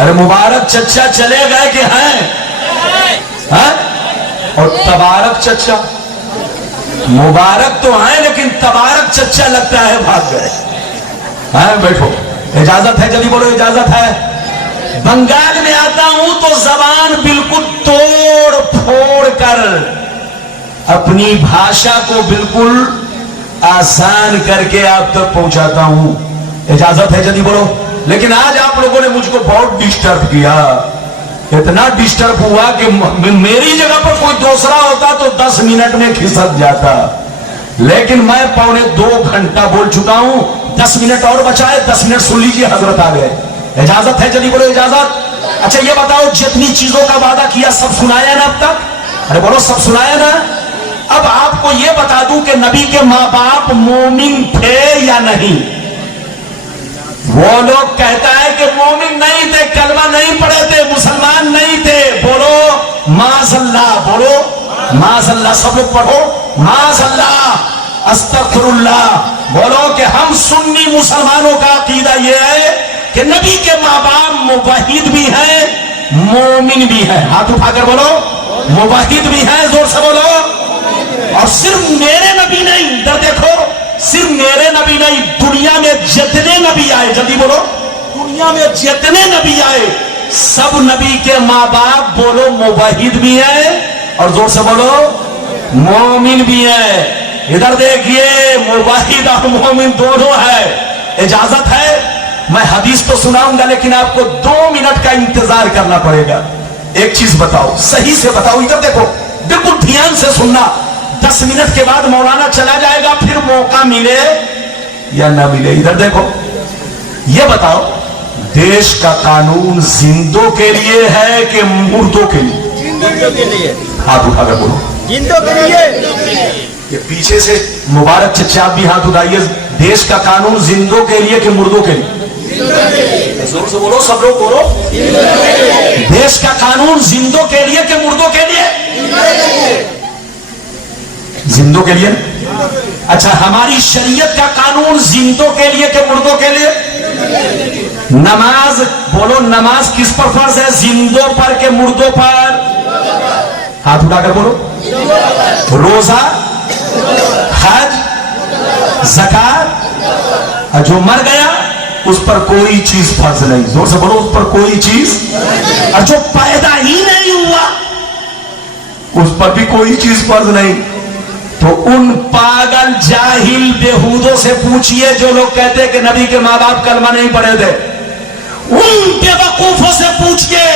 ارے مبارک چچا چلے گئے کہ ہیں؟ اور تبارک چچا مبارک تو ہیں لیکن تبارک چچا لگتا ہے بھاگ گئے. بیٹھو, اجازت ہے؟ جلدی بولو اجازت ہے. بنگال میں آتا ہوں تو زبان بالکل توڑ پھوڑ کر اپنی بھاشا کو بالکل آسان کر کے آپ تک پہنچاتا ہوں. اجازت ہے؟ جلدی بولو. لیکن آج آپ لوگوں نے مجھ کو بہت ڈسٹرب کیا, اتنا ڈسٹرب ہوا کہ میری جگہ پر کوئی دوسرا ہوتا تو 10 منٹ میں کھسک جاتا, لیکن میں 2.25 گھنٹہ بول چکا ہوں. 10 منٹ اور بچائے, 10 منٹ سن لیجیے, حضرت آ گئے. اجازت ہے؟ جلدی بولو اجازت. اچھا یہ بتاؤ, جتنی چیزوں کا وعدہ کیا سب سنایا نا اب تک؟ ارے بولو سب سنایا نا. اب آپ کو یہ بتا دوں کہ نبی کے ماں باپ مومن تھے یا نہیں. وہ لوگ کہتا ہے کہ مومن نہیں تھے, کلمہ نہیں پڑھے تھے, مسلمان نہیں تھے. بولو معاذ اللہ, بولو معاذ اللہ. سب لوگ پڑھو معاذ اللہ, استغفر اللہ. بولو کہ ہم سنی مسلمانوں کا عقیدہ یہ ہے کہ نبی کے ماں باپ موحد بھی ہیں, مومن بھی ہیں. ہاتھ اٹھا کر بولو موحد بھی ہیں, زور سے بولو. اور صرف میرے نبی نہیں, ادھر دیکھو, صرف میرے نبی نہیں, دنیا میں جتنے نبی آئے, جلدی بولو, دنیا میں جتنے نبی آئے سب نبی کے ماں باپ بولو موحد بھی ہیں, اور زور سے بولو مومن بھی ہیں. ادھر دیکھیے, موحد اور مومن دونوں ہے. اجازت ہے؟ میں حدیث تو سناؤں گا لیکن آپ کو 2 منٹ کا انتظار کرنا پڑے گا. ایک چیز بتاؤ, صحیح سے بتاؤ, ادھر دیکھو, بالکل دھیان سے سننا. 10 منٹ کے بعد مولانا چلا جائے گا, پھر موقع ملے یا نہ ملے. ادھر دیکھو, یہ بتاؤ, دیش کا قانون زندوں کے لیے ہے کہ مردوں کے لیے؟ زندوں کے لیے. ہاتھ اٹھا کر بولو. زندوں کے لیے. یہ پیچھے سے مبارک چچا آپ بھی ہاتھ اٹھائیے. دیش کا قانون زندوں کے لیے کہ مردوں کے لیے؟ زور سے بولو, سب لوگ بولو. دیش کا قانون زندوں کے لیے کہ مردوں کے لیے؟ زندوں کے لیے. اچھا, ہماری شریعت کا قانون زندوں کے لیے کہ مردوں کے لیے؟ نماز بولو, نماز کس پر فرض ہے, زندوں پر کہ مردوں پر؟ ہاتھ اٹھا کر بولو. روزہ, حج, زکات, جو مر گیا اس پر کوئی چیز فرض نہیں. زور سے بولو, اس پر کوئی چیز. اور جو پیدا ہی نہیں ہوا اس پر بھی کوئی چیز فرض نہیں. تو ان پاگل جاہل بےہودوں سے پوچھئے جو لوگ کہتے کہ نبی کے ماں باپ کلمہ نہیں پڑھے تھے. ان بیوقوفوں سے پوچھئے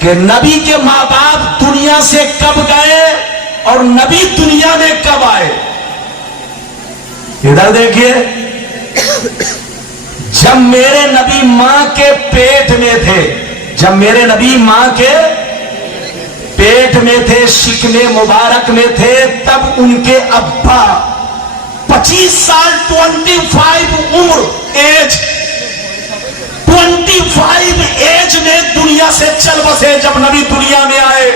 کہ نبی کے ماں باپ دنیا سے کب گئے اور نبی دنیا میں کب آئے. ادھر دیکھیے, جب میرے نبی ماں کے پیٹ میں تھے, جب میرے نبی ماں کے پیٹ میں تھے, شکم مبارک میں تھے, تب ان کے ابا 25 سال 25 عمر ایج 25 ایج میں دنیا سے چل بسے. جب نبی دنیا میں آئے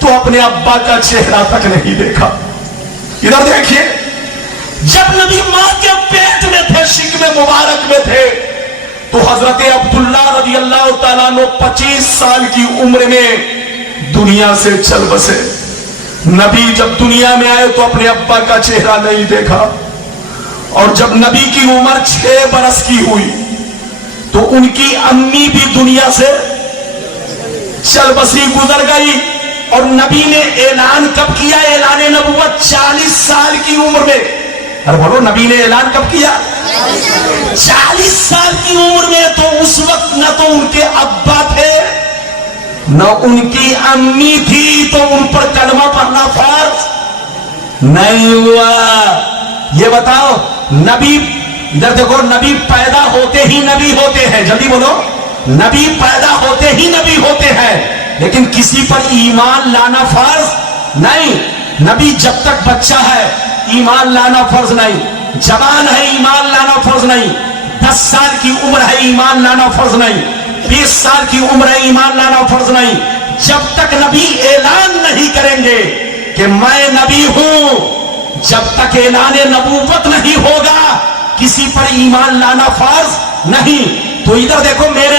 تو اپنے ابا کا چہرہ تک نہیں دیکھا. ادھر دیکھیے, جب نبی ماں کے پیٹ میں تھے, شکم مبارک میں تھے, تو حضرت عبداللہ رضی اللہ تعالیٰ عنہ 25 سال کی عمر میں دنیا سے چل بسے. نبی جب دنیا میں آئے تو اپنے ابا کا چہرہ نہیں دیکھا, اور جب نبی کی عمر 6 برس کی ہوئی تو ان کی امی بھی دنیا سے چل بسی, گزر گئی. اور نبی نے اعلان کب کیا, اعلان نبوت 40 سال کی عمر میں. ارے بولو, نبی نے اعلان کب کیا؟ 40 سال کی عمر میں. تو اس وقت نہ تو ان کے ابا تھے نہ ان کی امی تھی, تو ان پر کلمہ پڑھنا فرض نہیں ہوا. یہ بتاؤ, نبی ادھر دیکھو, نبی پیدا ہوتے ہی نبی ہوتے ہیں. جلدی بولو, نبی پیدا ہوتے ہی نبی ہوتے ہیں, لیکن کسی پر ایمان لانا فرض نہیں. نبی جب تک بچہ ہے ایمان لانا فرض نہیں, جوان ہے ایمان لانا فرض نہیں, 10 سال کی عمر ہے ایمان لانا فرض نہیں, 20 سال کی عمر ہے ایمان لانا فرض نہیں. جب تک نبی اعلان نہیں کریں گے کہ میں نبی ہوں, جب تک اعلان نبوت نہیں ہوگا کسی پر ایمان لانا فرض نہیں. تو ادھر دیکھو, میرے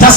10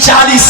40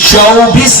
24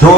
2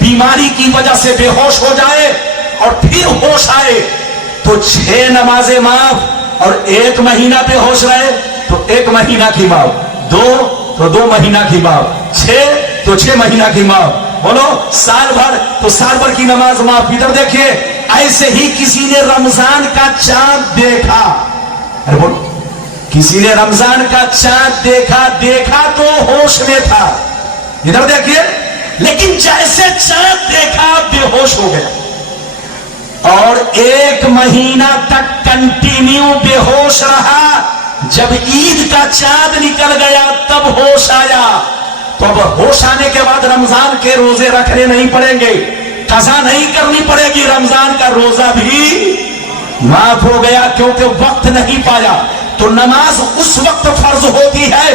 بیماری کی وجہ سے بے ہوش ہو جائے اور پھر ہوش آئے تو 6 نمازیں معاف، اور 1 مہینہ بے ہوش رہے تو 1 مہینہ کی معاف، 2 تو 2 مہینہ کی معاف، 6 تو 6 مہینہ کی معاف، بولو سال بھر تو سال بھر کی نماز معاف۔ ادھر دیکھیے، ایسے ہی کسی نے رمضان کا چاند دیکھا، ارے بولو، کسی نے رمضان کا چاند دیکھا تو ہوش میں تھا، ادھر دیکھیے، لیکن جیسے چاند دیکھا بے ہوش ہو گیا اور 1 مہینہ تک کنٹینیو بے ہوش رہا۔ جب عید کا چاند نکل گیا تب ہوش آیا، تو اب ہوش آنے کے بعد رمضان کے روزے رکھنے نہیں پڑیں گے، قضا نہیں کرنی پڑے گی، رمضان کا روزہ بھی معاف ہو گیا کیونکہ وقت نہیں پایا۔ تو نماز اس وقت فرض ہوتی ہے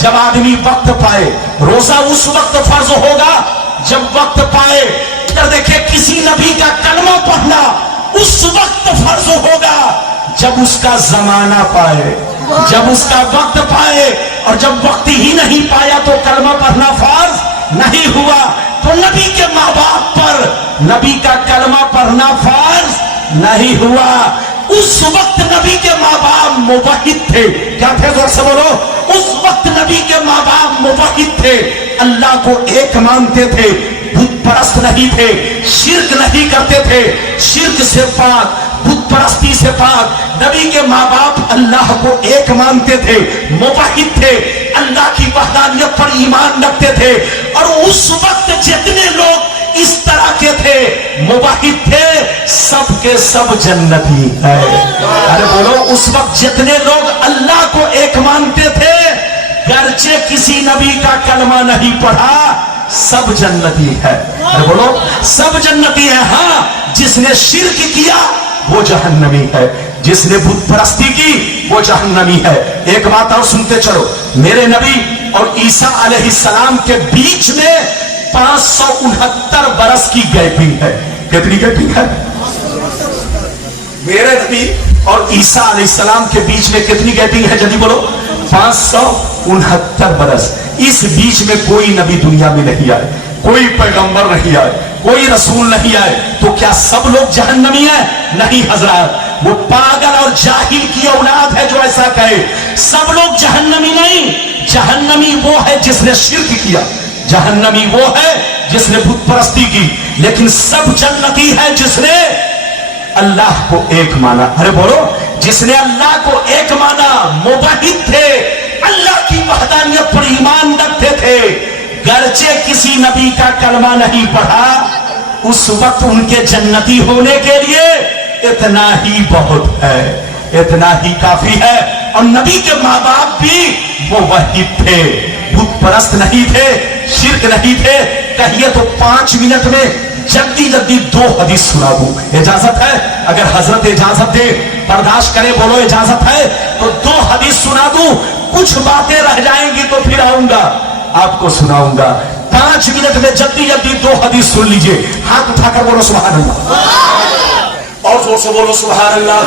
جب آدمی وقت پائے، روزہ اس وقت فرض ہوگا جب وقت پائے۔ ادھر دیکھیں، کسی نبی کا کلمہ پڑھنا اس وقت فرض ہوگا جب اس کا زمانہ پائے، جب اس کا وقت پائے، اور جب وقت ہی نہیں پایا تو کلمہ پڑھنا فرض نہیں ہوا۔ تو نبی کے ماں باپ پر نبی کا کلمہ پڑھنا فرض نہیں ہوا۔ اس وقت نبی کے ماں باپ موحد تھے، کیا تھے؟ زور سے بولو، اس وقت نبی کے ماں باپ موحد تھے، اللہ کو ایک مانتے تھے، بت پرست نہیں تھے، شرک نہیں کرتے تھے، شرک سے پاک، بت پرستی سے پاک۔ نبی کے ماں باپ اللہ کو ایک مانتے تھے، موحد تھے، اللہ کی وحدانیت پر ایمان رکھتے تھے، اور اس وقت جتنے لوگ اس طرح کے تھے، موحد تھے، سب کے سب جنتی ہے۔ ارے بولو، اس وقت جتنے لوگ اللہ کو ایک مانتے تھے، گرچہ کسی نبی کا کلمہ نہیں پڑھا، سب جنتی ہے۔ ارے بولو، سب جنتی ہے۔ ہاں، جس نے شرک کیا وہ جہنمی ہے، جس نے بت پرستی کی وہ جہنمی ہے۔ ایک بات اور سنتے چلو، میرے نبی اور عیسیٰ علیہ السلام کے بیچ میں 569 برس کی گیپنگ ہے۔ کتنی گیپنگ ہے؟ میرے نبی اور عیسیٰ علیہ السلام کے بیچ میں کتنی گیپنگ ہے؟ جلدی بولو، 569 برس۔ اس بیچ میں کوئی نبی دنیا میں نہیں آئے، کوئی پیغمبر نہیں آئے، کوئی رسول نہیں آئے، تو کیا سب لوگ جہنمی ہیں؟ نہیں حضرات، وہ پاگل اور جاہل کی اولاد ہے جو ایسا کہے۔ سب لوگ جہنمی نہیں، جہنمی وہ ہے جس نے شرک کیا، جہنمی وہ ہے جس نے بت پرستی کی، لیکن سب جنتی ہے جس نے اللہ کو ایک مانا۔ ارے بولو، جس نے اللہ کو ایک مانا، موحد تھے، اللہ کی وحدانیت پر ایمان رکھتے تھے، گرچہ کسی نبی کا کلمہ نہیں پڑھا، اس وقت ان کے جنتی ہونے کے لیے اتنا ہی بہت ہے، اتنا ہی کافی ہے۔ اور نبی کے ماں باپ بھی موحد تھے، بت پرست نہیں تھے، شرک نہیں تھے۔ کہیے تو 5 منٹ میں جلدی 2 حدیث سنا دوں، اجازت ہے؟ اگر حضرت اجازت دے، برداشت کرے، بولو اجازت ہے تو 2 حدیث سنا دوں، کچھ باتیں رہ جائیں گی تو پھر آؤں گا آپ کو سناؤں گا۔ 5 منٹ میں جلدی 2 حدیث سن لیجئے، ہاتھ اٹھا کر بولو سبحان اللہ، اور زور سے بولو سبحان اللہ،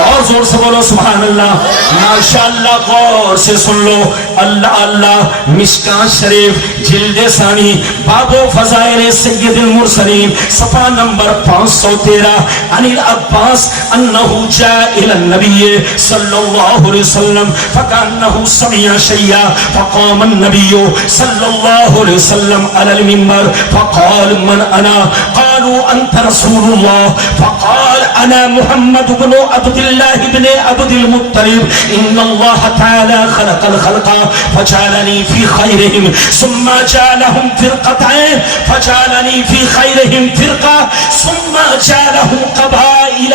اور زور سے بولو سبحان اللہ۔ ماشاءاللہ، غور سے سن لو، اللہ اللہ۔ مشکات شریف جلد ثانی، باب فضائل سید المرسلین، صفحہ نمبر 513، عن العباس انه جاء الى النبي صلی اللہ علیہ وسلم فكأنه سمع شيئا فقام النبي صلی اللہ علیہ وسلم على المنبر فقال من انا؟ قالوا انت رسول الله فقال انا محمد بن عبد الله بن عبد المطلب ان الله تعالى خلق الخلق فجعلني في خيرهم ثم جعلهم فرقتين فجعلني في خيرهم فرقة ثم جعلهم قبائل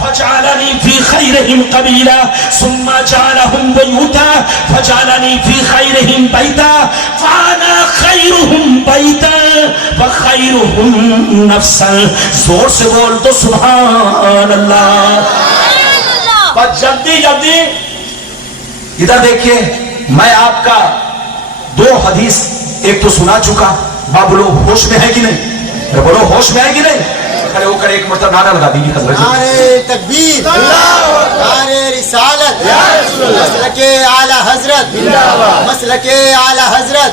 فجعلني في خيرهم قبيلة ثم جعلهم بيوتا فجعلني في خيرهم بيتا فأنا خيرهم بيتا وخيرهم نفسا۔ زور سے بول تو سبحان اللہ۔ بس جلدی ادھر دیکھیے، میں آپ کا 2 حدیث ایک تو سنا چکا، بولو ہوش میں ہے کہ نہیں؟ بولو ہوش میں ہے کہ نہیں؟ کھڑے ہو کر ایک مرتبہ نعرہ لگا دیجیے حضرت۔ نعرہ تکبیر، نعرہ رسالت، مسلک اعلی حضرت، مسلک اعلی حضرت،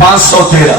513।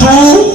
2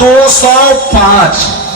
205।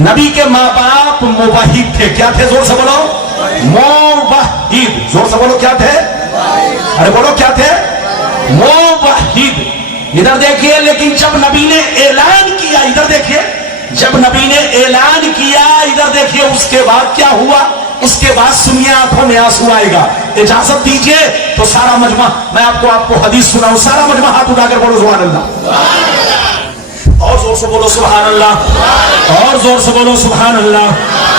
نبی کے ماں باپ موحد تھے. کیا تھے؟ زور سے بولو. موحد. زور سے بولو. کیا تھے؟ ارے بولو کیا تھے؟ موحد. ادھر دیکھیے. لیکن جب نبی نے اعلان کیا, ادھر دیکھیے, جب نبی نے اعلان کیا, ادھر دیکھیے, اس کے بعد کیا ہوا؟ اس کے بعد سنیے, آنکھوں میں آنسو آئے گا. اجازت دیجئے تو سارا مجمع, میں آپ کو حدیث سناؤں. سارا مجمع ہاتھ اٹھا کر بولو سبحان اللہ. اور زور سے بولو سبحان اللہ. اور زور سے بولو سبحان اللہ.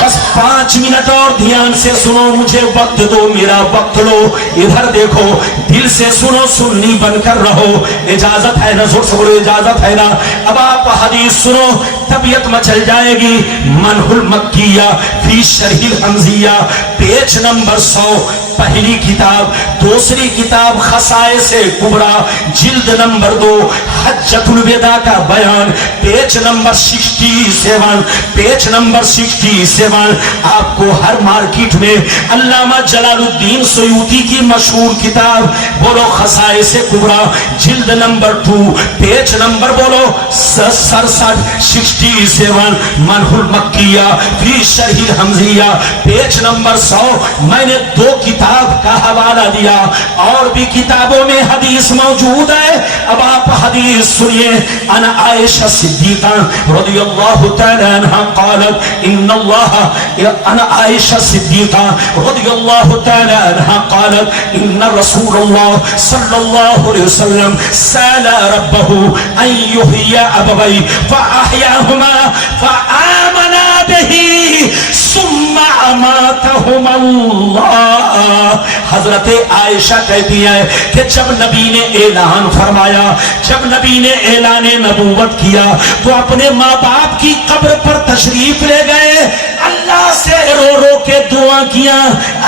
بس 5 منٹ اور دھیان سے سنو, مجھے وقت دو, میرا وقت لو. ادھر دیکھو, دل سے سنو, سننی بن کر رہو. اجازت ہے نا؟ زور سے بولو اجازت ہے نا؟ اب آپ حدیث سنو, طبیعت مچل جائے گی. منہ المکیہ فی شرح الحمزیہ, پیج نمبر 100, پہلی کتاب. دوسری کتاب خصائص کبریٰ, جلد نمبر 2, حجۃ الوداع کا بیان, پیج نمبر 67, پیج نمبر 67. آپ کو ہر مارکیٹ میں علامہ جلال الدین سیوطی کی مشہور کتاب بولو خصائص کبریٰ, جلد نمبر 2, پیج نمبر بولو 67, 67, منہ المکیہ فی شرح الحمزیہ, پیج نمبر 100. میں نے 2 کتاب کا حوالہ دیا, اور بھی کتابوں میں حدیث موجود ہے. اب آپ حدیث سنیے. انا عائشہ صدیقہ رضی اللہ تعالی عنہ قالت ان اللہ, انا عائشہ صدیقہ رضی اللہ تعالی عنہ قالت ان رسول اللہ صلی اللہ علیہ وسلم سأل ربہ ان یحیی ابوی فاحیاہما فآمنا بہ ثم اماتہما اللہ. حضرت عائشہ کہتی ہے کہ جب نبی نے اعلان فرمایا, جب نبی نے اعلان نبوت کیا, تو اپنے ماں باپ کی قبر پر تشریف لے گئے. اللہ سے رو رو کے دعا کیا,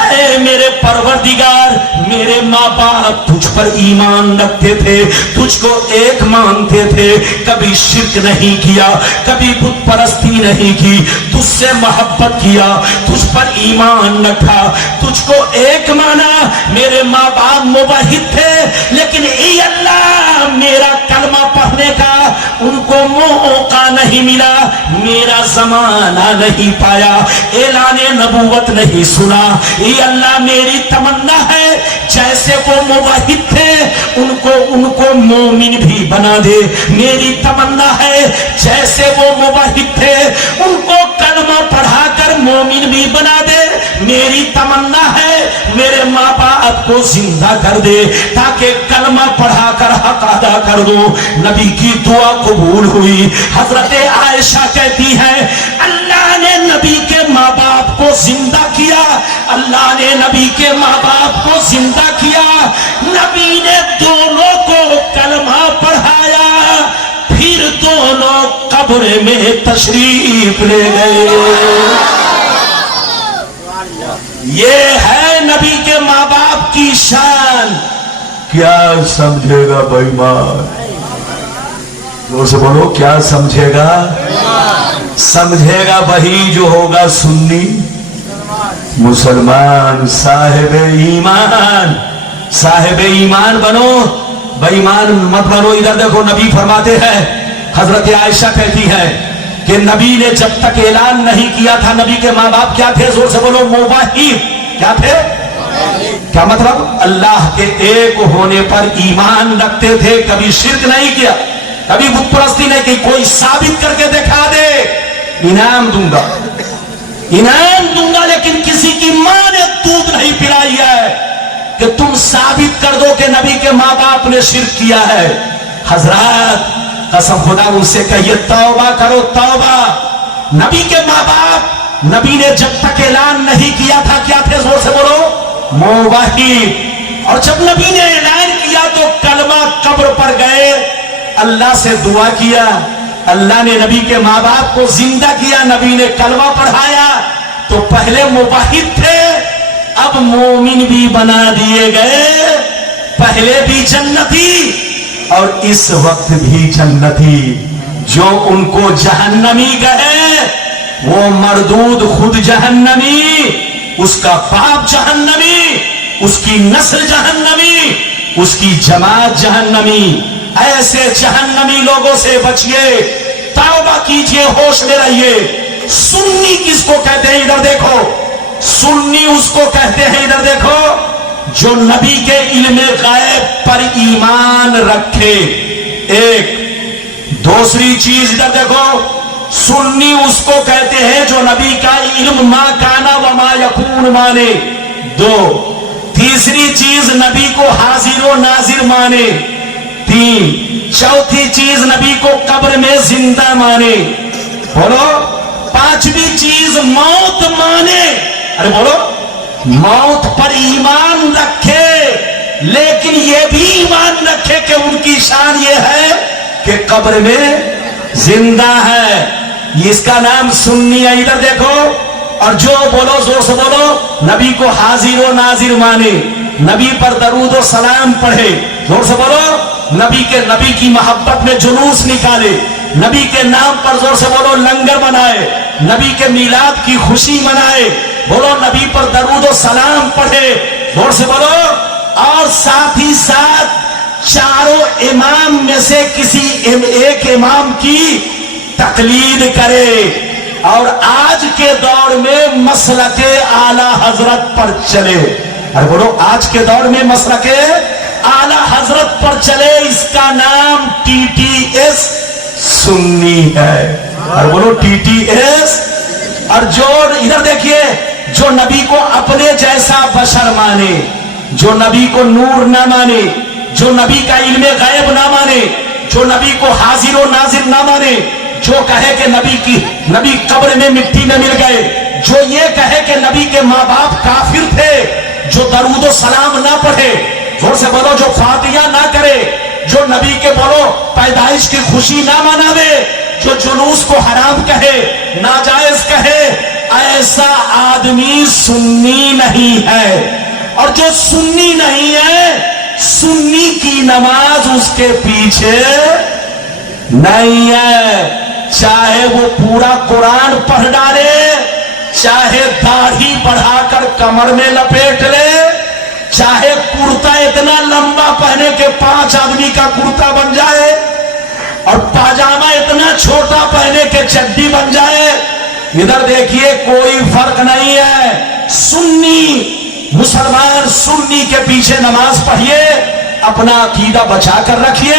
اے میرے پروردگار, میرے ماں باپ تجھ پر ایمان رکھتے تھے, تجھ کو ایک مانتے تھے, کبھی شرک نہیں کیا, کبھی بت پرستی نہیں کی, تجھ سے محبت کیا, تجھ پر ایمان رکھا, تجھ کو ایک مانا. میرے ماں باپ موحد تھے, لیکن اے اللہ, میرا کلمہ پڑھنے کا ان کو موقع نہیں ملا, میرا زمانہ نہیں پایا, اعلان نبوت نہیں سنا. اے اللہ, میری تمنا ہے جیسے وہ موحد تھے ان کو مومن بھی بنا دے. میری تمنا ہے جیسے وہ موحد تھے ان کو کلمہ پڑھا کر مومن بھی بنا دے. میری تمنا ہے میرے ماں باپ کو زندہ کر دے تاکہ کلمہ پڑھا کر حق ادا کر دو. نبی کی دعا قبول ہوئی. حضرت عائشہ کہتی ہے اللہ نے نبی کے ماں باپ کو زندہ کیا, اللہ نے نبی کے ماں باپ کو زندہ کیا. نبی نے دونوں کو کلمہ پڑھایا, پھر دونوں قبر میں تشریف لے گئے. یہ ہے نبی کے ماں باپ کی شان. کیا سمجھے گا بھائی مان؟ زور سے بولو, کیا سمجھے گا؟ سمجھے گا وہی جو ہوگا سنی مسلمان, صاحب ایمان. صاحب ایمان بنو, بے ایمان مت بنو. ادھر دیکھو, نبی فرماتے ہیں, حضرت عائشہ کہتی ہے کہ نبی نے جب تک اعلان نہیں کیا تھا, نبی کے ماں باپ کیا تھے؟ زور سے بولو موحد. کیا تھے؟ کیا مطلب؟ اللہ کے ایک ہونے پر ایمان رکھتے تھے, کبھی شرک نہیں کیا, کبھی بت پرستی نہیں کی. کوئی ثابت کر کے دکھا دے, انعام دوں گا, انعام دوں گا. لیکن کسی کی ماں نے دودھ نہیں پلائی ہے کہ تم ثابت کر دو کہ نبی کے ماں باپ نے شرک کیا ہے. حضرات قسم خدا ان سے کہیے توبہ کرو, توبہ. نبی کے ماں باپ, نبی نے جب تک اعلان نہیں کیا تھا کیا تھے؟ زور سے بولو موحد. اور جب نبی نے اعلان کیا تو کلمہ قبر پر گئے, اللہ سے دعا کیا, اللہ نے نبی کے ماں باپ کو زندہ کیا, نبی نے کلمہ پڑھایا. تو پہلے موحد تھے, اب مومن بھی بنا دیے گئے. پہلے بھی جنتی اور اس وقت بھی جنتی. جو ان کو جہنمی کہے وہ مردود خود جہنمی, اس کا باپ جہنمی, اس کی نسل جہنمی, اس کی جماعت جہنمی. ایسے جہنمی لوگوں سے بچیے, توبہ کیجئے, ہوش میں رہیے. سنی کس کو کہتے ہیں ادھر دیکھو، سنی اس کو کہتے ہیں ادھر دیکھو جو نبی کے علم غیب پر ایمان رکھے. ایک دوسری چیز ادھر دیکھو، سنی اس کو کہتے ہیں جو نبی کا علم ما کانا و ما یکون مانے. دو، تیسری چیز نبی کو حاضر و ناظر مانے. تین، چوتھی چیز نبی کو قبر میں زندہ مانے. بولو. پانچویں چیز موت مانے. ارے بولو. موت پر ایمان رکھے، لیکن یہ بھی ایمان رکھے کہ ان کی شان یہ ہے کہ قبر میں زندہ ہے. اس کا نام سنی ہے. ادھر دیکھو. اور جو بولو زور سے بولو، نبی کو حاضر و ناظر مانے، نبی پر درود و سلام پڑھے. زور سے بولو. نبی کی محبت میں جلوس نکالے، نبی کے نام پر زور سے بولو لنگر بنائے، نبی کے میلاد کی خوشی منائے. بولو نبی پر درود و سلام پڑھے. زور سے بولو. اور ساتھ ہی ساتھ چاروں امام میں سے کسی ایک امام کی تقلید کرے. اور آج کے دور میں مسلک اعلی حضرت پر چلے. ارے بولو. آج کے دور میں مسلک اعلی حضرت پر چلے. اس کا نام ٹی ٹی ایس سنی ہے. اور بولو ٹی ٹی ایس. اور جو ادھر دیکھیے، جو نبی کو اپنے جیسا بشر مانے، جو نبی کو نور نہ مانے، جو نبی کا علم غیب نہ مانے، جو نبی کو حاضر و ناظر نہ مانے، جو کہے کہ نبی قبر میں مٹی میں مل گئے، جو یہ کہے کہ نبی کے ماں باپ کافر تھے، جو درود و سلام نہ پڑھے. زور سے بولو. جو فاتحہ نہ کرے، جو نبی کے بولو پیدائش کی خوشی نہ مناوے، جو جلوس کو حرام کہے، ناجائز کہے، ایسا آدمی سنی نہیں ہے. اور جو سنی نہیں ہے، سنی کی نماز اس کے پیچھے نہیں ہے. چاہے وہ پورا قرآن پڑھ ڈالے، چاہے داڑھی بڑھا کر کمر میں لپیٹ لے، چاہے کرتا اتنا لمبا پہنے کہ 5 آدمی کا کرتا بن جائے، اور پاجامہ اتنا چھوٹا پہنے کہ چڈی بن جائے. ادھر دیکھیے کوئی فرق نہیں ہے. سنی مسلمان سنی کے پیچھے نماز پڑھیے، اپنا عقیدہ بچا کر رکھیے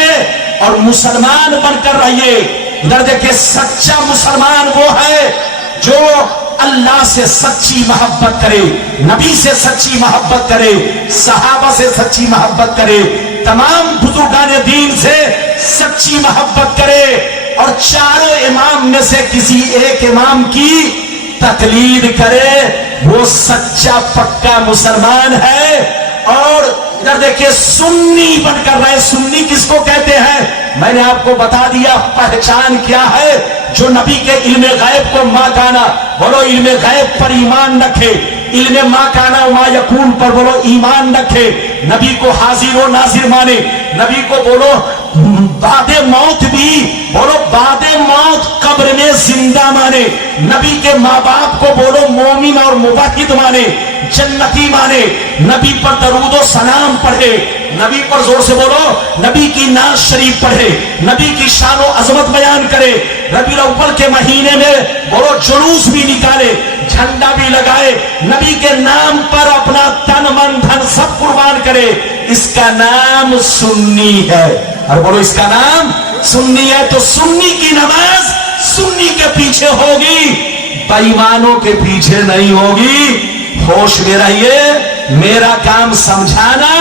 اور مسلمان بن کر رہیے. ادھر دیکھیے سچا مسلمان وہ ہے جو اللہ سے سچی محبت کرے، نبی سے سچی محبت کرے، صحابہ سے سچی محبت کرے، تمام بزرگان دین سے سچی محبت کرے، اور چاروں امام میں سے کسی ایک امام کی تقلید کرے. وہ سچا پکا مسلمان ہے. اور ادھر دیکھیے سنی بن کر رہے. سنی کس کو کہتے ہیں؟ میں نے آپ کو بتا دیا پہچان کیا ہے. جو نبی کے علم غیب کو ما کانا، بولو علم غیب پر ایمان رکھے، علم ما کانا و ما یکون پر بولو ایمان رکھے، نبی کو حاضر و ناظر مانے، نبی کو بولو بعد موت بھی بولو بعد موت قبر میں زندہ مانے، نبی کے ماں باپ کو بولو مومن اور موحد مانے، جنتی مانے، نبی پر درود و سلام پڑھے، نبی پر زور سے بولو نبی کی ناز شریف پڑھے، نبی کی شان و عظمت بیان کرے، ربیع الاول کے مہینے میں بولو جلوس بھی نکالے، جھنڈا بھی لگائے، نبی کے نام پر اپنا تن من دھن سب قربان کرے. اس کا نام سنی ہے. اور بولو اس کا نام سنی ہے. تو سنی کی نماز سنی کے پیچھے ہوگی، بے ایمانوں کے پیچھے نہیں ہوگی. ہوش میں رہیے. میرا کام سمجھانا.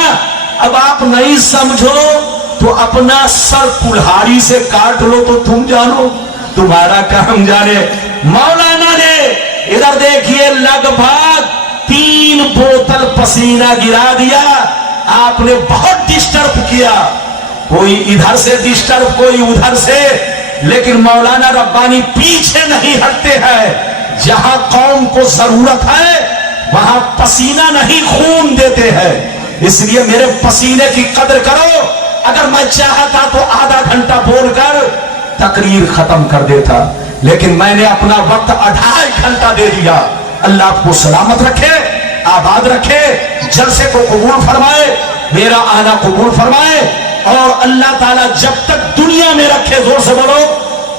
اب آپ نہیں سمجھو تو اپنا سر کلہاڑی سے کاٹ لو تو تم جانو، تمہارا کام جانے. مولانا نے ادھر دیکھیے لگ بھگ 3 بوتل پسینہ گرا دیا. آپ نے بہت ڈسٹرب کیا، کوئی ادھر سے ڈسٹرب کوئی ادھر سے، لیکن مولانا ربانی پیچھے نہیں ہٹتے ہیں. جہاں قوم کو ضرورت ہے وہاں پسینہ نہیں خون دیتے ہیں. اس لیے میرے پسینے کی قدر کرو. اگر میں چاہتا تو آدھا گھنٹہ بول کر تقریر ختم کر دیتا، لیکن میں نے اپنا وقت 2.5 گھنٹہ دے دیا. اللہ آپ کو سلامت رکھے، آباد رکھے، جلسے کو قبول فرمائے، میرا آنا قبول فرمائے، اور اللہ تعالیٰ جب تک دنیا میں رکھے، زور سے بولو